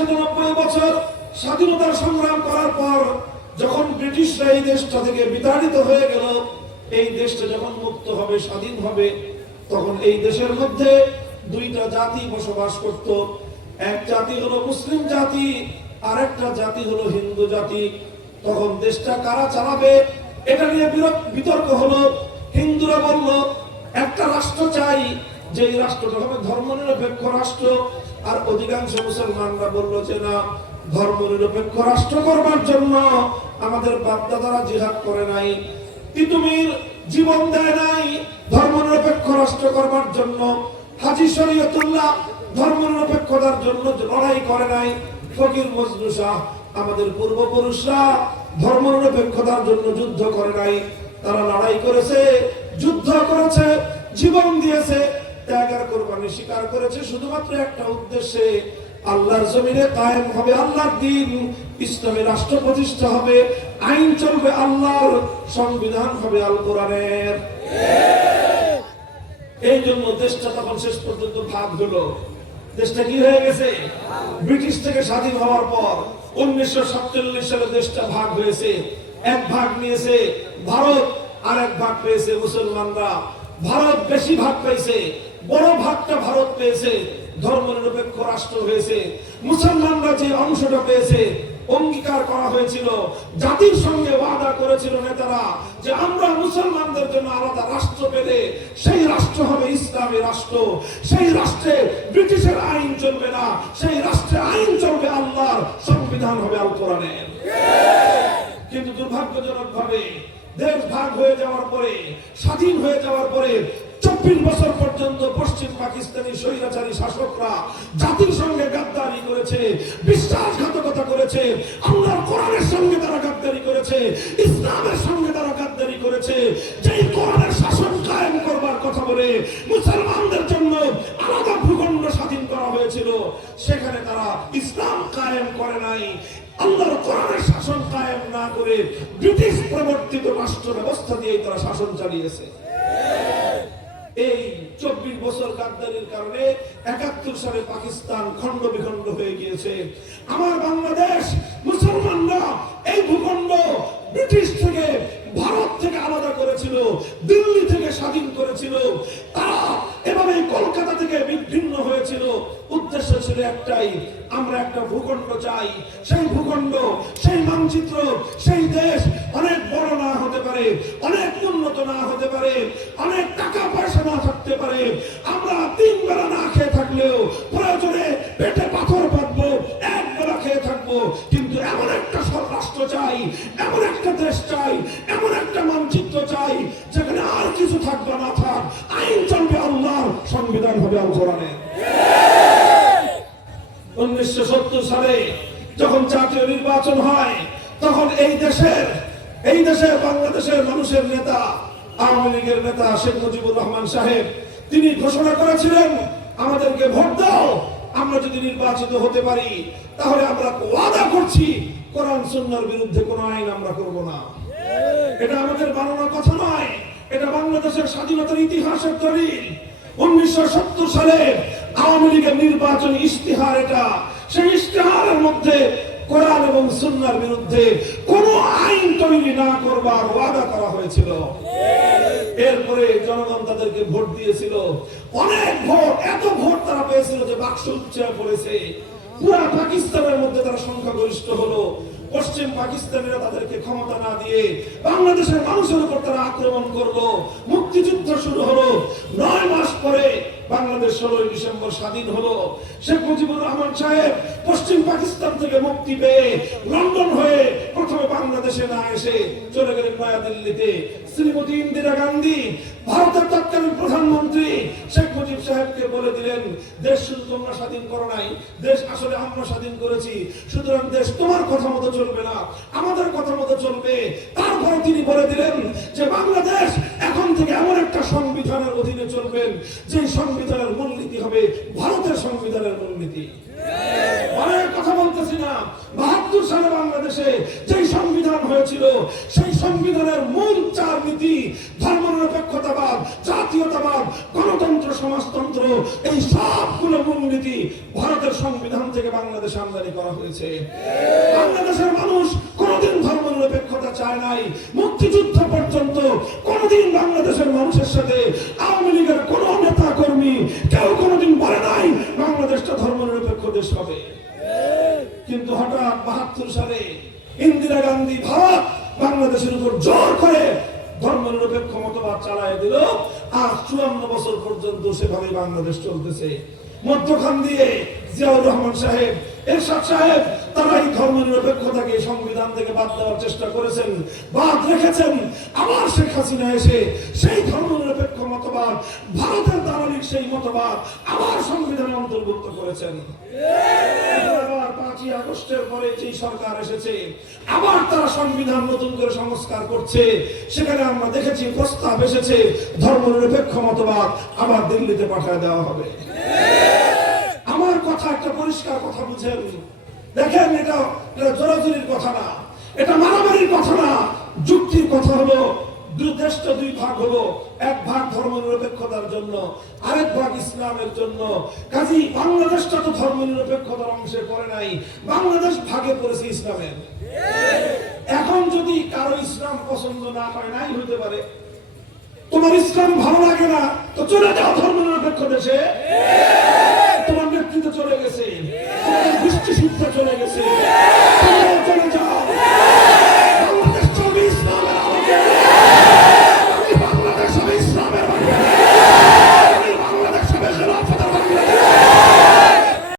একশো নব্বই বছর স্বাধীনতার সংগ্রাম করার পর যখন ব্রিটিশরা এই দেশটা থেকে বিতাড়িত হয়ে গেল, এই দেশটা যখন মুক্ত হবে, স্বাধীন হবে, তখন এই দেশের মধ্যে দুইটা জাতি বসবাস করত। এক জাতি হলো মুসলিম জাতি আর একটা জাতি হলো হিন্দু জাতি। তখন দেশটা কারা চালাবে, এটা নিয়ে বিতর্ক হলো। হিন্দুরা বলল, একটা রাষ্ট্র চাই যে এই রাষ্ট্রটা হবে ধর্মনিরপেক্ষ রাষ্ট্র। আর অধিকাংশ মুসলমানরা বলল যে না, ধর্মনিরপেক্ষ রাষ্ট্র করবার জন্য আমাদের বাপদাদারা জিহাদ করে নাই তিতুমির জীবন দেয় নাই ধর্মনিরপেক্ষ রাষ্ট্র করবার জন্য। হাজি শরীয়তুল্লাহ ধর্মনিরপেক্ষতার জন্য লড়াই করে নাই। ফকির মজনু শাহ, আমাদের পূর্বপুরুষরা ধর্মনিরপেক্ষতার জন্য যুদ্ধ করে নাই। তারা লড়াই করেছে, যুদ্ধ করেছে, জীবন দিয়েছে। ত্যাগের কোরবানি স্বীকার করেছে। শুধুমাত্র একটা উদ্দেশ্যে আল্লাহর জমিনে কায়েম হবে আল্লাহর দিন, ইসলামী রাষ্ট্র প্রতিষ্ঠা হবে, আইন চলবে আল্লাহর, সংবিধান হবে আল কোরআনের এই জন্য দেশটা তখন শেষ পর্যন্ত ভাগ হলো। দেশটা কি হয়ে গেছে? ব্রিটিশ থেকে স্বাধীন হওয়ার পর উনিশশো সাতচল্লিশ সালে দেশটা ভাগ হয়েছে। এক ভাগ নিয়েছে ভারত আর এক ভাগ পেয়েছে মুসলমানরা। ভারত বেশি ভাগ পেয়েছে বড় ভাগটা ভারত পেয়েছে, ধর্মনিরপেক্ষ রাষ্ট্র হয়েছে। মুসলমানরা যে অংশটা পেয়েছে, অঙ্গীকার করা হয়েছিল, জাতির সঙ্গে ওয়াদা করেছিল নেতারা যে আমরা মুসলমানদের জন্য আলাদা রাষ্ট্র পেলে, সেই রাষ্ট্র হবে ইসলামী রাষ্ট্র। সেই রাষ্ট্রে ব্রিটিশের আইন চলবে না, সেই রাষ্ট্রে আইন চলবে আল্লাহর, সংবিধান হবে আল কোরআনের। কিন্তু দুর্ভাগ্যজনক ভাবে দেশ ভাগ হয়ে যাওয়ার পরে, স্বাধীন হয়ে যাওয়ার পরে চব্বিশ বছর পর্যন্ত পশ্চিম পাকিস্তানি স্বৈরাচারী শাসকরা জাতির সঙ্গে গাদ্দারি করেছে, বিশ্বাসঘাতকতা করেছে, আল্লাহর কোরআনের সঙ্গে তারা গাদ্দারি করেছে, ইসলামের সঙ্গে তারা গাদ্দারি করেছে। যেই কোরআনের শাসন কায়েম করবার কথা বলে মুসলমানদের জন্য আলাদা ভূখণ্ড স্বাধীন করা হয়েছিল, সেখানে তারা ইসলাম কায়েম করে নাই। আল্লাহর কোরআনের শাসন কায়েম না করে ব্রিটিশ প্রবর্তিত রাষ্ট্র ব্যবস্থা দিয়ে তারা শাসন চালিয়েছে। এই চব্বিশ বছর গাদ্দারির কারণে একাত্তর সালে পাকিস্তান খণ্ড বিখণ্ড হয়ে গিয়েছে। আমার বাংলাদেশ, মুসলমানরা এই ভূখণ্ড ব্রিটিশ থেকে ভারত থেকে আলাদা করেছিল, দিল্লি থেকে স্বাধীন করেছিল। তারা এভাবে কলকাতা থেকে বিচ্ছিন্ন হয়েছিল। উদ্দেশ্য ছিল একটাই, আমরা একটা ভূখণ্ড চাই। সেই ভূখণ্ড, সেই মানচিত্র, সেই দেশ অনেক বড় না হতে পারে, অনেক উন্নত না হতে পারে, অনেক টাকা পয়সা না থাকতে পারে, আমরা তিন বেলা না খেয়ে থাকলেও প্রয়োজনে পেটে পাথর বাঁধবো এক বেলা খেয়ে থাকব। কিন্তু এমন একটা রাষ্ট্র চাই, এমন একটা দেশ চাই, এমন একটা মানচিত্র চাই, যেখানে আর কিছু থাকবে না, থাক। আইন চলবে আল্লাহর, সংবিধান হবে আল উনিশশো সত্তর সালে যখন জাতীয় নির্বাচন হয়, তখন এই দেশের এই দেশের বাংলাদেশের মানুষের নেতা, আওয়ামী লীগের নেতা শেখ মুজিবুর রহমান সাহেব, তিনি ঘোষণা করেছিলেন, আমাদেরকে ভোট দাও, আমরা যদি নির্বাচিত হতে পারি, তাহলে আমরা ওয়াদা করছি, কোরআন, সুন্নার বিরুদ্ধে কোনো আইন আমরা করব না। এটা আমাদের বানানোর কথা নয়, এটা বাংলাদেশের স্বাধীনতার ইতিহাসের দলিল। উনিশশো সত্তর সালে আওয়ামী লীগের নির্বাচনী ইশতেহার এটা। সেই ইশতেহারের মধ্যে কোরআন এবং সুন্নার বিরুদ্ধে কোন আইন তৈরি না করবার ওয়াদা করা হয়েছিল। এরপরে জনগণ তাদেরকে ভোট দিয়েছিল। অনেক ভোট, এত ভোট তারা পেয়েছিল যে বাক্স উচ্চায় পড়েছে। পুরা পাকিস্তানের মধ্যে তারা সংখ্যাগরিষ্ঠ হলো। পশ্চিম পাকিস্তানিরা তাদেরকে ক্ষমতা না দিয়ে বাংলাদেশের মানুষের উপর তারা আক্রমণ করল। মুক্তিযুদ্ধ শুরু হলো। নয় মাস পরে বাংলাদেশ ষোলোই ডিসেম্বর স্বাধীন হলো। শেখ মুজিবুর রহমান সাহেব পশ্চিম পাকিস্তান থেকে মুক্তি পেয়ে লন্ডন হয়ে প্রথমে বাংলাদেশে না এসে চলে গেলেন নয়াদিল্লিতে। শ্রীমতী ইন্দিরা গান্ধী, ভারতের তৎকালীন প্রধানমন্ত্রী শেখ মুজিব সাহেবকে বলে দিলেন, দেশ শুধু তোমরা স্বাধীন করো নাই, দেশ আসলে আমরা স্বাধীন করেছি। সুতরাং দেশ তোমার কথা মতো চলবে না, আমাদের কথা মতো চলবে। তারপরে তিনি বলে দিলেন যে, বাংলাদেশ এখন থেকে এমন সংবিধানের অধীনে চলবেন যে সংবিধানের মূলনীতি হবে ভারতের সংবিধানের মূলনীতি। কথা বলতেছি না। বাহাত্তর সালে বাংলাদেশে যে সংবিধান হয়েছিল, সেই সংবিধানের মূল চার নীতি, ধর্মনিরপেক্ষতাবাদ, জাতীয়তাবাদ, গণতন্ত্র, সমাজতন্ত্র, এই সবগুলো মূলনীতি ভারতের সংবিধান থেকে বাংলাদেশে আমদানি করা হয়েছে। বাংলাদেশের মানুষ কোনোদিন ধর্ম নিরপেক্ষতা চায় নাই। মুক্তিযুদ্ধ পর্যন্ত কোনোদিন বাংলাদেশের মানুষের সাথে আওয়ামী লীগের কোন নেতা কর্মী কেউ কোনোদিন বলে নাই, বাংলাদেশটা ধর্ম নিরপেক্ষ দেশ হবে। কিন্তু হঠাৎ বাহাত্তর সালে ইন্দিরা গান্ধী ভারত বাংলাদেশের উপর জোর করে ধর্ম নিরপেক্ষ মতবাদ চালায় দিল। আর চুয়ান্ন বছর পর্যন্ত সেভাবে বাংলাদেশ চলতেছে। মধ্যখান দিয়ে জিয়াউর রহমান সাহেব এরশাদ সাহেব তারা এই ধর্ম নিরপেক্ষতাকে সংবিধান থেকে বাদ দেওয়ার চেষ্টা করেছেন, বাদ রেখেছেন। আবার শেখ হাসিনা এসে সেই ধর্ম নিরপেক্ষ মতবাদ, ভারতের দালালির সেই মতবাদ আবার সংবিধানে অন্তর্ভুক্ত করেছেন। পাঁচই আগস্টের পরে যে সরকার এসেছে, আবার তারা সংবিধান নতুন করে সংস্কার করছে। সেখানে আমরা দেখেছি প্রস্তাব এসেছে ধর্ম নিরপেক্ষ মতবাদ আবার দিল্লিতে পাঠিয়ে দেওয়া হবে। কথা, একটা পরিষ্কার কথা বুঝেন দেখেন, এটা এটা জোরাজুরির কথা না। এটা মারামারির কথা না। যুক্তির কথা হলো দুই দেশটা দুই ভাগ হলো। এক ভাগ ধর্ম নিরপেক্ষতার জন্য, আরেক ভাগ ইসলামের জন্য। কাজী, বাংলাদেশটা তো ধর্ম নিরপেক্ষতার অংশে পড়ে নাই। বাংলাদেশ ভাগে পড়েছে ইসলামের। এখন যদি কারও ইসলাম পছন্দ না হয়, নাই হতে পারে। তোমার ইসলাম ভালো লাগে না, তো চলে যাও ধর্ম নিরপেক্ষ দেশে। তোমার নেতৃত্ব চলে গেছে তোমার দৃষ্টি শিক্ষা চলে গেছে